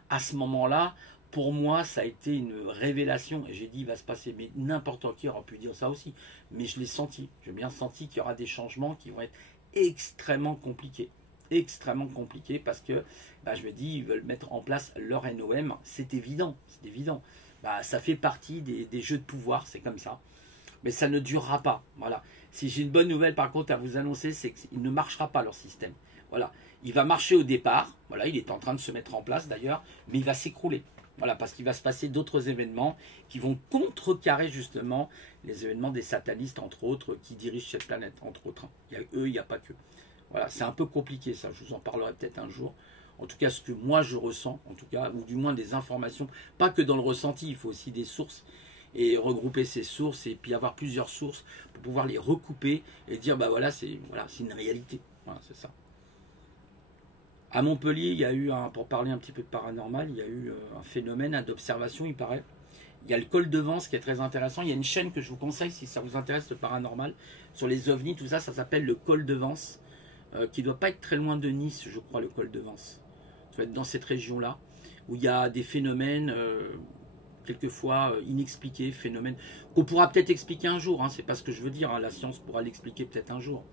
à ce moment-là. Pour moi, ça a été une révélation. Et j'ai dit, il va se passer, mais n'importe qui aura pu dire ça aussi. Mais je l'ai senti. J'ai bien senti qu'il y aura des changements qui vont être extrêmement compliqués. Extrêmement compliqués parce que je me dis, ils veulent mettre en place leur NOM. C'est évident. C'est évident. Ça fait partie des jeux de pouvoir, c'est comme ça. Mais ça ne durera pas. Voilà. Si j'ai une bonne nouvelle par contre à vous annoncer, c'est qu'il ne marchera pas leur système. Voilà, il va marcher au départ, voilà, il est en train de se mettre en place d'ailleurs, mais il va s'écrouler. Voilà, parce qu'il va se passer d'autres événements qui vont contrecarrer justement les événements des satanistes, entre autres, qui dirigent cette planète, entre autres. Il y a eux, il n'y a pas que. Voilà, c'est un peu compliqué ça, je vous en parlerai peut-être un jour. En tout cas, ce que moi je ressens, en tout cas, ou du moins des informations, pas que dans le ressenti, il faut aussi des sources, et regrouper ces sources, et puis avoir plusieurs sources pour pouvoir les recouper, et dire, bah voilà, c'est une réalité. Voilà, c'est ça. À Montpellier, il y a eu, pour parler un petit peu de paranormal, il y a eu un phénomène d'observation, il paraît. Il y a le col de Vence qui est très intéressant. Il y a une chaîne que je vous conseille si ça vous intéresse, le paranormal, sur les ovnis, tout ça, ça s'appelle le col de Vence, qui ne doit pas être très loin de Nice, je crois, le col de Vence. Ça va être dans cette région-là, où il y a des phénomènes, quelquefois inexpliqués, phénomènes qu'on pourra peut-être expliquer un jour, hein, c'est pas ce que je veux dire, hein, la science pourra l'expliquer peut-être un jour.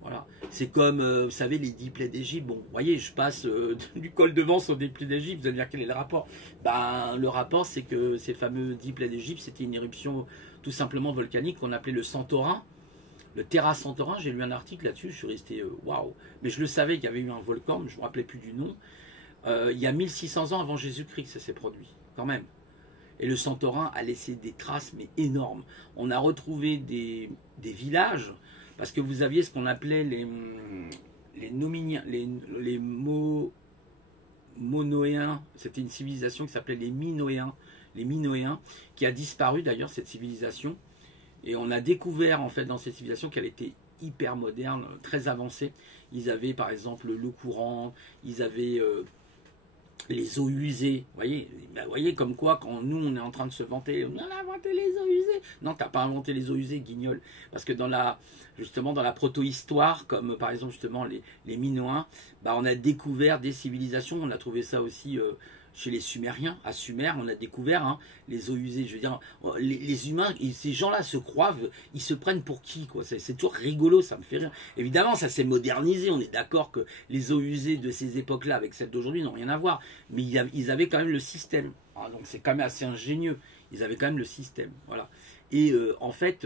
Voilà. C'est comme, vous savez, les 10 plaies d'Égypte. Bon, vous voyez, je passe du col de Vence aux 10 plaies d'Égypte. Vous allez dire quel est le rapport? Ben, le rapport, c'est que ces fameux 10 plaies d'Égypte, c'était une éruption tout simplement volcanique qu'on appelait le Santorin. Le Terra Santorin, j'ai lu un article là-dessus, je suis resté waouh. Mais je le savais qu'il y avait eu un volcan, mais je ne me rappelais plus du nom. Il y a 1600 ans avant Jésus-Christ, ça s'est produit, quand même. Et le Santorin a laissé des traces, mais énormes. On a retrouvé des villages. Parce que vous aviez ce qu'on appelait les Monoéens. C'était une civilisation qui s'appelait les Minoéens, qui a disparu d'ailleurs, cette civilisation. Et on a découvert en fait dans cette civilisation qu'elle était hyper moderne, très avancée. Ils avaient par exemple l'eau courante, ils avaient les eaux usées, vous voyez comme quoi quand nous on est en train de se vanter, on a inventé les eaux usées. Non, t'as pas inventé les eaux usées, guignol, parce que justement dans la proto-histoire, comme par exemple justement les Minoens, bah, on a découvert des civilisations, on a trouvé ça aussi chez les Sumériens, à Sumer, on a découvert les eaux usées. Je veux dire, les humains, ces gens-là se croient, ils se prennent pour qui, quoi. C'est toujours rigolo, ça me fait rire. Évidemment, ça s'est modernisé, on est d'accord que les eaux usées de ces époques-là avec celles d'aujourd'hui n'ont rien à voir. Mais ils avaient quand même le système. Donc c'est quand même assez ingénieux. Ils avaient quand même le système. Voilà. Et en fait,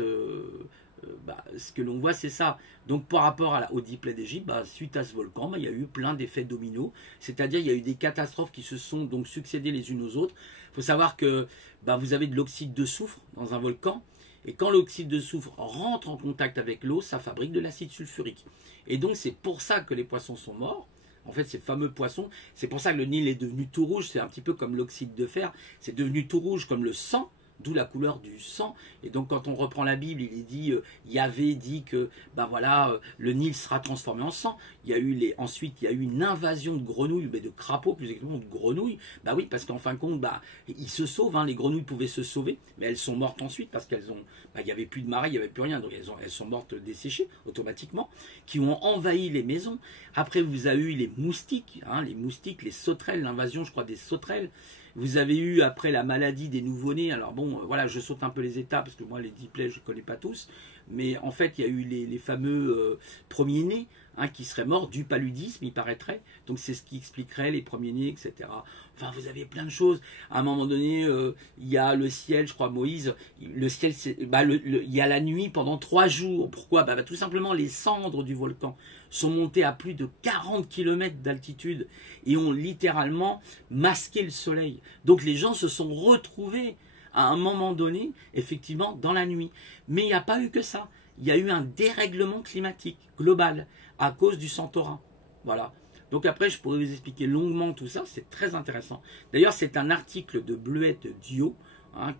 ce que l'on voit, c'est ça. Donc par rapport aux 10 plaies d'Égypte, suite à ce volcan, il y a eu plein d'effets dominos. C'est-à-dire il y a eu des catastrophes qui se sont donc succédées les unes aux autres. Il faut savoir que vous avez de l'oxyde de soufre dans un volcan. Et quand l'oxyde de soufre rentre en contact avec l'eau, ça fabrique de l'acide sulfurique. Et donc c'est pour ça que les poissons sont morts. En fait, ces fameux poissons, c'est pour ça que le Nil est devenu tout rouge. C'est un petit peu comme l'oxyde de fer. C'est devenu tout rouge comme le sang. D'où la couleur du sang. Et donc quand on reprend la Bible, il est dit, Yahvé dit que le Nil sera transformé en sang. Il y a eu ensuite il y a eu une invasion de grenouilles, de crapauds plus exactement, de grenouilles. Oui, parce qu'en fin de compte, ils se sauvent, les grenouilles pouvaient se sauver, mais elles sont mortes ensuite parce qu'elles ont, il n'y avait plus de marée, il n'y avait plus rien, donc elles sont mortes desséchées automatiquement, qui ont envahi les maisons. Après vous avez eu les moustiques, les sauterelles, l'invasion, je crois, des sauterelles. Vous avez eu après la maladie des nouveau-nés. Alors bon, voilà, je saute un peu les étapes parce que moi les 10 plaies je ne connais pas tous. Mais en fait, il y a eu les fameux premiers-nés qui seraient morts du paludisme, il paraîtrait. Donc c'est ce qui expliquerait les premiers-nés, etc. Enfin, vous avez plein de choses. À un moment donné, il y a le ciel, je crois, Moïse. Le ciel, il y a la nuit pendant 3 jours. Pourquoi? Tout simplement, les cendres du volcan sont montées à plus de 40 km d'altitude et ont littéralement masqué le soleil. Donc les gens se sont retrouvés à un moment donné, effectivement, dans la nuit. Mais il n'y a pas eu que ça. Il y a eu un dérèglement climatique global à cause du Santorin. Voilà. Donc après, je pourrais vous expliquer longuement tout ça. C'est très intéressant. D'ailleurs, c'est un article de Bleuette Dio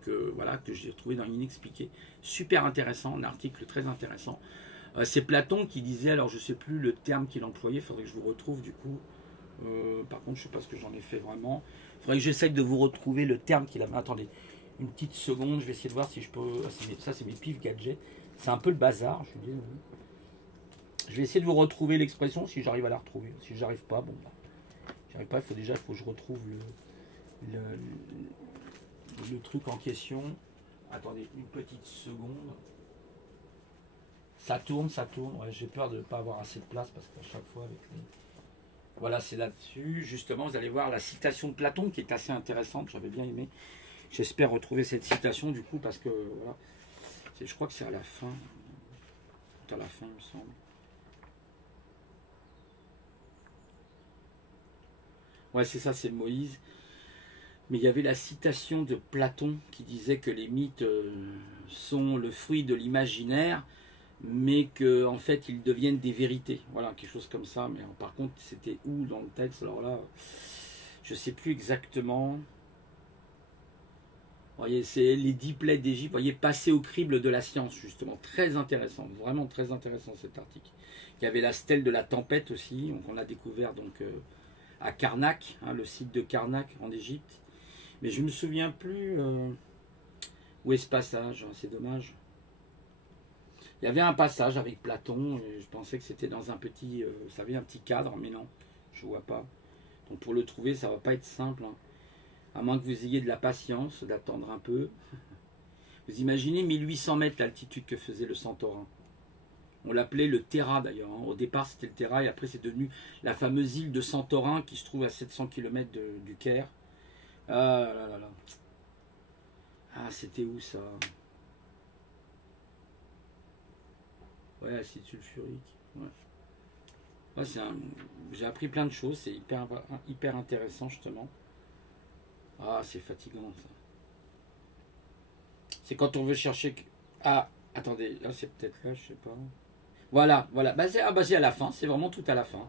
que j'ai trouvé dans Inexpliqué. Super intéressant, un article très intéressant. C'est Platon qui disait, alors je ne sais plus le terme qu'il employait, il faudrait que je vous retrouve du coup. Par contre, je ne sais pas ce que j'en ai fait vraiment. Il faudrait que j'essaye de vous retrouver le terme qu'il avait. Attendez, une petite seconde, je vais essayer de voir si je peux. Ça, c'est mes pifs gadgets. C'est un peu le bazar, je suis désolé. Je vais essayer de vous retrouver l'expression si j'arrive à la retrouver. Si j'arrive pas, j'arrive pas, il faut que je retrouve le truc en question. Attendez, une petite seconde. Ça tourne. Ouais, j'ai peur de ne pas avoir assez de place parce qu'à chaque fois avec les... Voilà, c'est là-dessus. Justement, vous allez voir la citation de Platon qui est assez intéressante. J'avais bien aimé. J'espère retrouver cette citation du coup parce que voilà, je crois que c'est à la fin. à la fin, il me semble. Ouais, c'est ça, c'est Moïse. Mais il y avait la citation de Platon qui disait que les mythes sont le fruit de l'imaginaire, mais que en fait ils deviennent des vérités. Voilà, quelque chose comme ça. Mais par contre, c'était où dans le texte? Alors là, je sais plus exactement. Vous voyez, c'est les 10 plaies d'Égypte. Vous voyez, passer au crible de la science, justement. Très intéressant, vraiment très intéressant cet article. Il y avait la stèle de la tempête aussi, donc on a découvert donc à Karnak, hein, le site de Karnak en Égypte. Mais je ne me souviens plus où est ce passage, hein, c'est dommage. Il y avait un passage avec Platon, et je pensais que c'était dans un petit, vous savez, un petit cadre, mais non, je ne vois pas. Donc pour le trouver, ça ne va pas être simple, hein. À moins que vous ayez de la patience, d'attendre un peu. Vous imaginez 1800 mètres l'altitude que faisait le Santorin. On l'appelait le Terra d'ailleurs, hein. Au départ c'était le Terra et après c'est devenu la fameuse île de Santorin qui se trouve à 700 km du Caire. Ah là là là. Ah, c'était où ça? Ouais, acide sulfurique. Ouais. Ouais, j'ai appris plein de choses, c'est hyper intéressant justement. Ah, c'est fatigant ça. C'est quand on veut chercher. Ah, attendez, là c'est peut-être là, je sais pas. Voilà, voilà. Bah, c'est à la fin, c'est vraiment tout à la fin.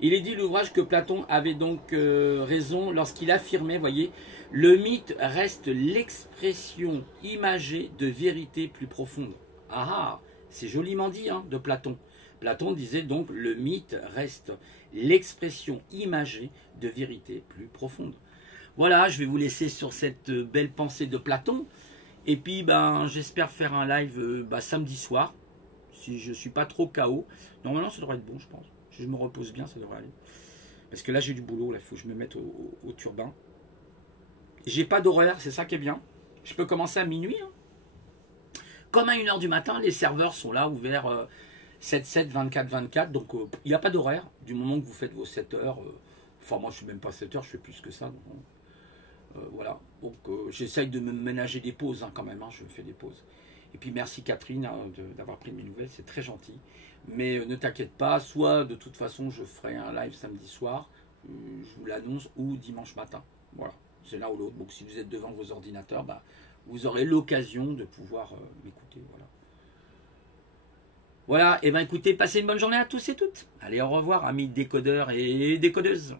Il est dit l'ouvrage que Platon avait donc raison lorsqu'il affirmait, voyez, le mythe reste l'expression imagée de vérité plus profonde. Ah ah, c'est joliment dit hein, de Platon. Platon disait donc le mythe reste l'expression imagée de vérité plus profonde. Voilà, je vais vous laisser sur cette belle pensée de Platon. Et puis, ben, j'espère faire un live samedi soir, si je ne suis pas trop KO. Normalement, ça devrait être bon, je pense. Si je me repose bien, ça devrait aller. Parce que là, j'ai du boulot, il faut que je me mette au turbin. J'ai pas d'horaire, c'est ça qui est bien. Je peux commencer à minuit. Hein. Comme à 1h du matin, les serveurs sont là, ouverts 7-7, 24-24. Donc, il n'y a pas d'horaire. Du moment que vous faites vos 7 heures. Enfin, moi, je ne suis même pas 7 heures, je fais plus que ça. Donc, voilà, donc j'essaye de me ménager des pauses hein, quand même, hein, je fais des pauses. Et puis merci Catherine hein, d'avoir pris mes nouvelles, c'est très gentil. Mais ne t'inquiète pas, soit de toute façon je ferai un live samedi soir, je vous l'annonce, ou dimanche matin. Voilà, c'est l'un ou l'autre. Donc si vous êtes devant vos ordinateurs, bah, vous aurez l'occasion de pouvoir m'écouter. Voilà. Voilà, et bien écoutez, passez une bonne journée à tous et toutes. Allez, au revoir, amis décodeurs et décodeuses.